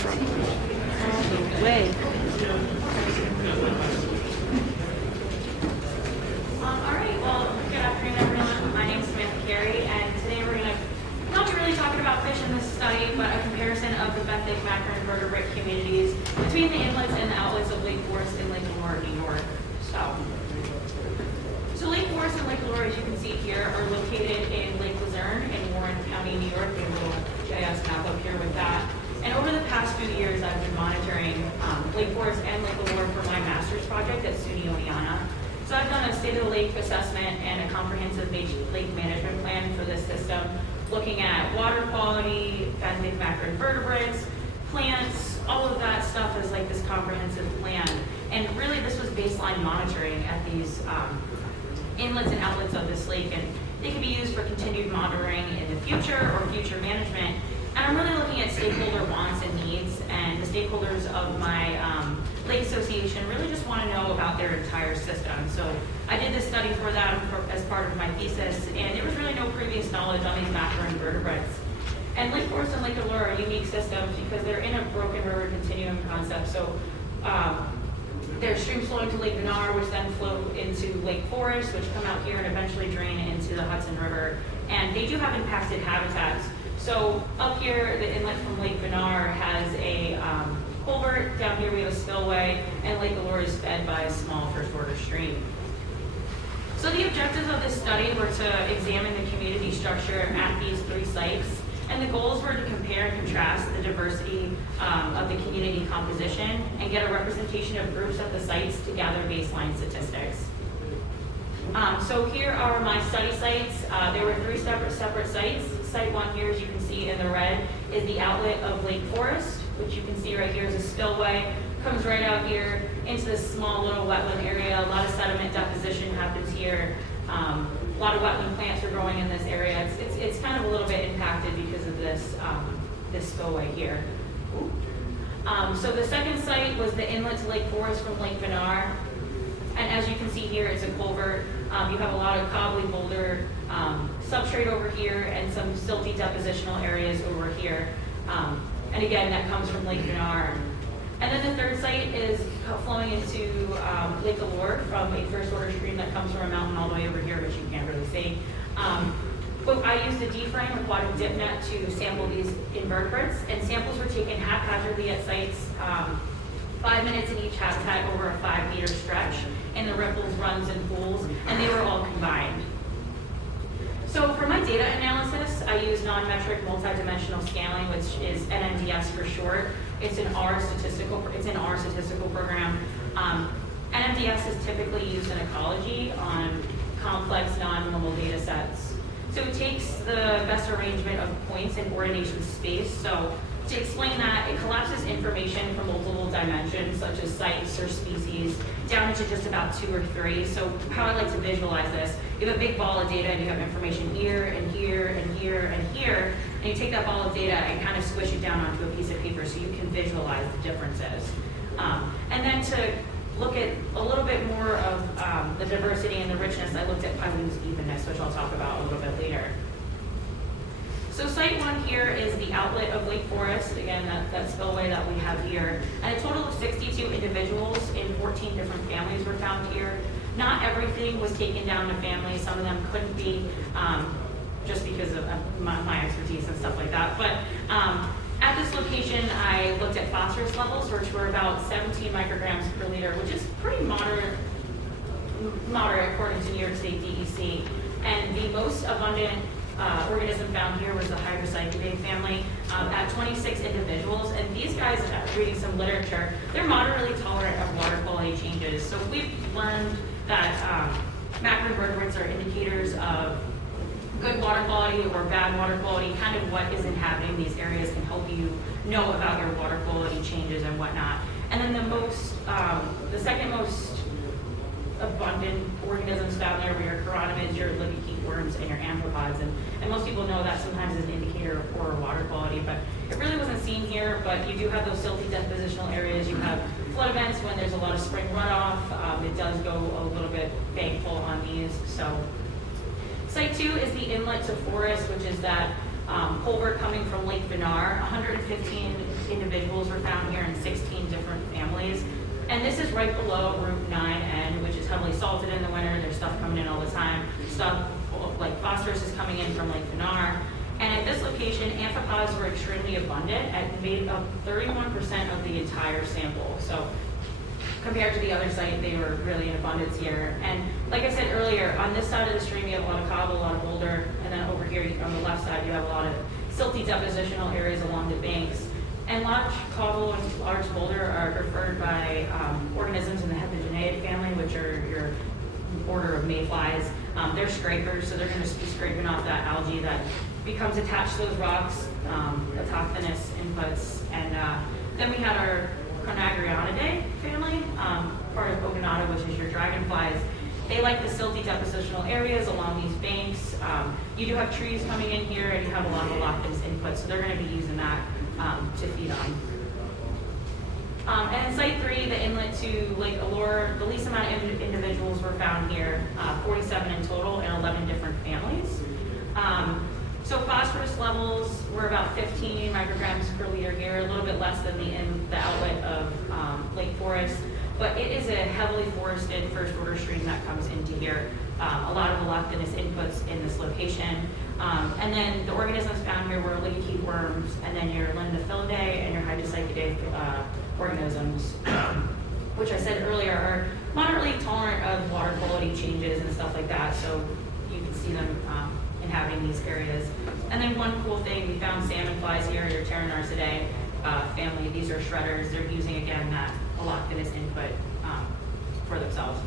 front. All the way. All right, well, good afternoon, everyone. My name is Samantha Carey, and today we're going to not be really talking about fish in this study, but a comparison of the benthic macroinvertebrate communities between the inlets and the outlets of Lake Forest and Lake Allure, New York. So Lake Forest and Lake Allure, as you can see here, are located in Lake Luzerne in Warren County, New York. We have a little GIS map up here with that. And over the past few years, I've been monitoring Lake Forest and Lake Allure for my master's project at SUNY Oneonta. So I've done a state of the lake assessment and a comprehensive lake management plan for this system, looking at water quality, benthic macroinvertebrates, plants, all of that stuff is like this comprehensive plan. And really this was baseline monitoring at these inlets and outlets of this lake, and they can be used for continued monitoring in the future or future management. And I'm really looking at stakeholder wants and needs, and the stakeholders of my lake association really just want to know about their entire system. So I did this study for them as part of my thesis, and there was really no previous knowledge on these macroinvertebrates. And Lake Forest and Lake Allure are unique systems because they're in a broken river continuum concept. So there's streams flowing to Lake Vennard, which then flow into Lake Forest, which come out here and eventually drain into the Hudson River. And they do have impacted habitats. So up here, the inlet from Lake Vennard has a culvert. Down here we have a spillway, and Lake Allure is fed by a small first order stream. So the objectives of this study were to examine the community structure at these three sites. And the goals were to compare and contrast the diversity of the community composition and get a representation of groups at the sites to gather baseline statistics. So here are my study sites. There were three separate sites. Site 1 here, as you can see in the red, is the outlet of Lake Forest, which you can see right here is a spillway. Comes right out here into this small little wetland area. A lot of sediment deposition happens here. A lot of wetland plants are growing in this area. It's kind of a little bit impacted because of this this spillway here. So the second site was the inlet to Lake Forest from Lake Vennard. And as you can see here, it's a culvert. You have a lot of cobbly boulder substrate over here and some silty depositional areas over here. And again, that comes from Lake Vennard. And then the third site is flowing into Lake Allure from a first order stream that comes from a mountain all the way over here, which you can't really see. But I used a D-frame aquatic dip net to sample these invertebrates, and samples were taken haphazardly at sites, 5 minutes in each habitat over a 5-meter stretch, in the ripples, runs, and pools, and they were all combined. So for my data analysis, I use non-metric multidimensional scaling, which is NMDS for short. It's an R statistical program. NMDS is typically used in ecology on complex non-normal data sets. So it takes the best arrangement of points in ordination space. So to explain that, it collapses information from multiple dimensions, such as sites or species, down into just about 2 or 3. So how I like to visualize this, you have a big ball of data and you have information here and here and here and here, and you take that ball of data and kind of squish it down onto a piece of paper so you can visualize the differences. And then to look at a little bit more of the diversity and the richness, I looked at Pailou's evenness, which I'll talk about a little bit later. So site 1 here is the outlet of Lake Forest, again, that spillway that we have here. And a total of 62 individuals in 14 different families were found here. Not everything was taken down to families. Some of them couldn't be, just because of my expertise and stuff like that. But at this location, I looked at phosphorus levels, which were about 17 micrograms per liter, which is pretty moderate according to New York State DEC. And the most abundant organism found here was the Hydrocyclidae family at 26 individuals. And these guys, reading some literature, they're moderately tolerant of water quality changes. So we've learned that macroinvertebrates are indicators of good water quality or bad water quality. Kind of what is inhabiting these areas can help you know about your water quality changes and whatnot. And then the second most abundant organisms found there were your chironomids, your libby-keat worms, and your amphipods. And most people know that sometimes is an indicator of poorer water quality, but it really wasn't seen here. But you do have those silty depositional areas. You have flood events when there's a lot of spring runoff. It does go a little bit bank full on these. So site 2 is the inlet to forest, which is that culvert coming from Lake Vinar. 115 individuals were found here in 16 different families. And this is right below Route 9N, which is heavily salted in the winter. There's stuff coming in all the time. Stuff like phosphorus is coming in from Lake Vinar. And at this location, amphipods were extremely abundant and made up 31% of the entire sample. So compared to the other site, they were really in abundance here. And like I said earlier, on this side of the stream, you have a lot of cobble, a lot of boulder, and then over here on the left side, you have a lot of silty depositional areas along the banks. And large cobble and large boulder are preferred by organisms in the Heterogeneid family, which are your order of mayflies. They're scrapers, so they're going to be scraping off that algae that becomes attached to those rocks, autochthonous inputs. And then we had our Conagrionidae family, part of Ogonata, which is your dragonflies. They like the silty depositional areas along these banks. You do have trees coming in here, and you have a lot of holoctous inputs, so they're going to be using that to feed on. And in Site 3, the inlet to Lake Allure, the least amount of individuals were found here, 47 in total in 11 different families. So phosphorus levels were about 15 micrograms per liter here, a little bit less than the outlet of Lake Forest, but it is a heavily forested first order stream that comes into here. A lot of holoctонous inputs in this location. And then the organisms found here were leaky worms, and then your Lindophylidae and your Hydrocyclidae organisms, which I said earlier are moderately tolerant of water quality changes and stuff like that, so you can see them inhabiting these areas. And then one cool thing, we found salmon flies here, your Pteronarcidae family. These are shredders. They're using, again, that holoctонous input for themselves.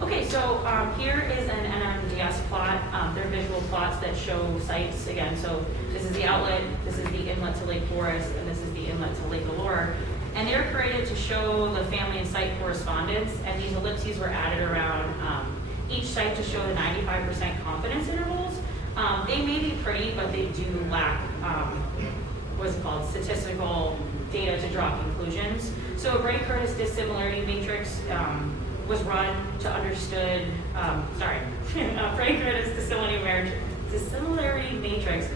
Okay, so here is an NMDS plot. They're visual plots that show sites again. So this is the outlet, this is the inlet to Lake Forest, and this is the inlet to Lake Allure. And they're created to show the family and site correspondence, and these ellipses were added around each site to show the 95% confidence intervals. They may be pretty, but they do lack, what's it called, statistical data to draw conclusions. So a Bray-Curtis dissimilarity matrix was run to understood, Bray-Curtis dissimilarity matrix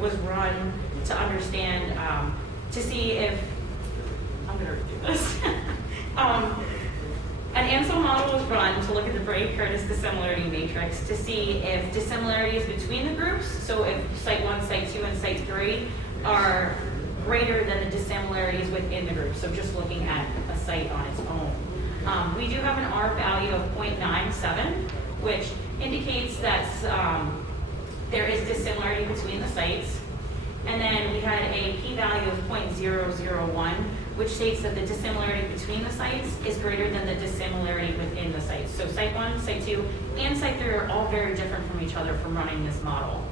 was run to understand, to see if, I'm gonna redo this. An ANSEL model was run to look at the Bray-Curtis dissimilarity matrix to see if dissimilarities between the groups, so if Site 1, Site 2, and Site 3 are greater than the dissimilarities within the group, so just looking at a site on its own. We do have an R value of 0.97, which indicates that there is dissimilarity between the sites. And then we had a p-value of 0.001, which states that the dissimilarity between the sites is greater than the dissimilarity within the sites. So Site 1, Site 2, and Site 3 are all very different from each other from running this model.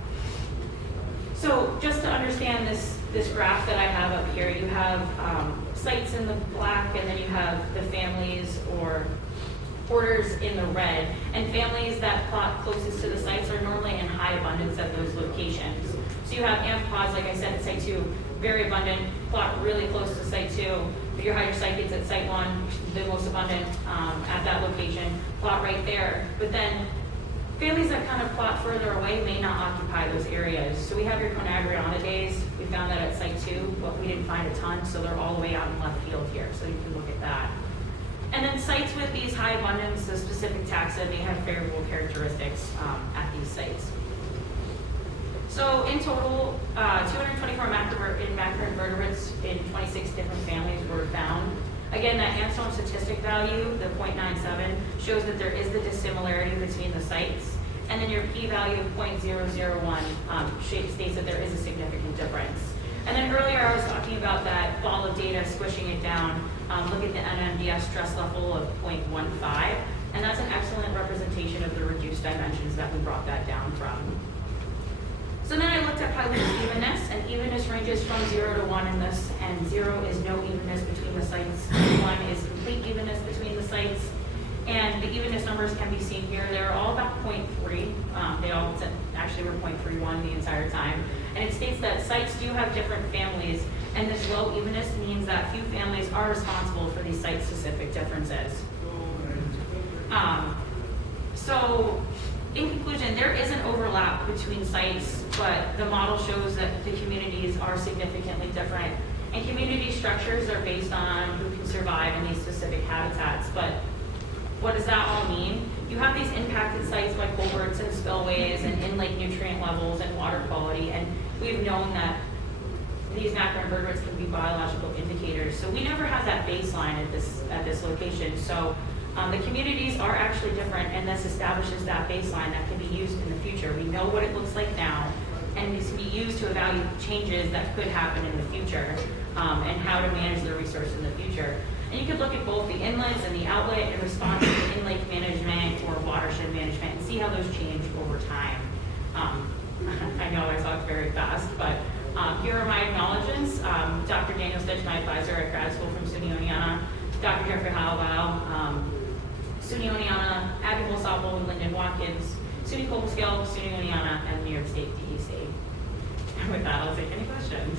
So just to understand this graph that I have up here, you have sites in the black, and then you have the families or orders in the red. And families that plot closest to the sites are normally in high abundance at those locations. So you have amphipods, like I said, at Site 2, very abundant, plot really close to Site 2. Your hydrocyclids at Site 1, the most abundant at that location, plot right there. But then families that kind of plot further away may not occupy those areas. So we have your Conagrionidades. We found that at Site 2, but we didn't find a ton, so they're all the way out in left field here, so you can look at that. And then sites with these high abundance, the specific taxa may have favorable characteristics at these sites. So in total, 224 macroinvertebrates in 26 different families were found. Again, that ANSEL statistic value, the 0.97, shows that there is the dissimilarity between the sites. And then your p-value of 0.001 states that there is a significant difference. And then earlier I was talking about that ball of data, squishing it down. Look at the NMDS stress level of 0.15. And that's an excellent representation of the reduced dimensions that we brought that down from. So then I looked at Pilea's evenness, and evenness ranges from 0 to 1 in this, and 0 is no evenness between the sites, 1 is complete evenness between the sites, and the evenness numbers can be seen here. They're all about 0.3. They all actually were 0.31 the entire time. And it states that sites do have different families, and this low evenness means that few families are responsible for these site-specific differences. So in conclusion, there is an overlap between sites, but the model shows that the communities are significantly different. And community structures are based on who can survive in these specific habitats. But what does that all mean? You have these impacted sites like culverts and spillways and in-lake nutrient levels and water quality, and we've known that these macroinvertebrates can be biological indicators. So we never have that baseline at this location. So the communities are actually different, and this establishes that baseline that can be used in the future. We know what it looks like now, and this can be used to evaluate changes that could happen in the future, and how to manage the resource in the future. And you could look at both the inlets and the outlet and respond to the in-lake management or watershed management and see how those change over time. I know I talked very fast, but here are my acknowledgements. Dr. Daniel Stitch, my advisor at grad school from SUNY Oneonta, Dr. Jeffrey Halliwell, SUNY Oneonta, Abby Wolsopple, and Lyndon Watkins, SUNY Cobleskill, SUNY Oneonta, and New York State DEC. And with that, I'll take any questions.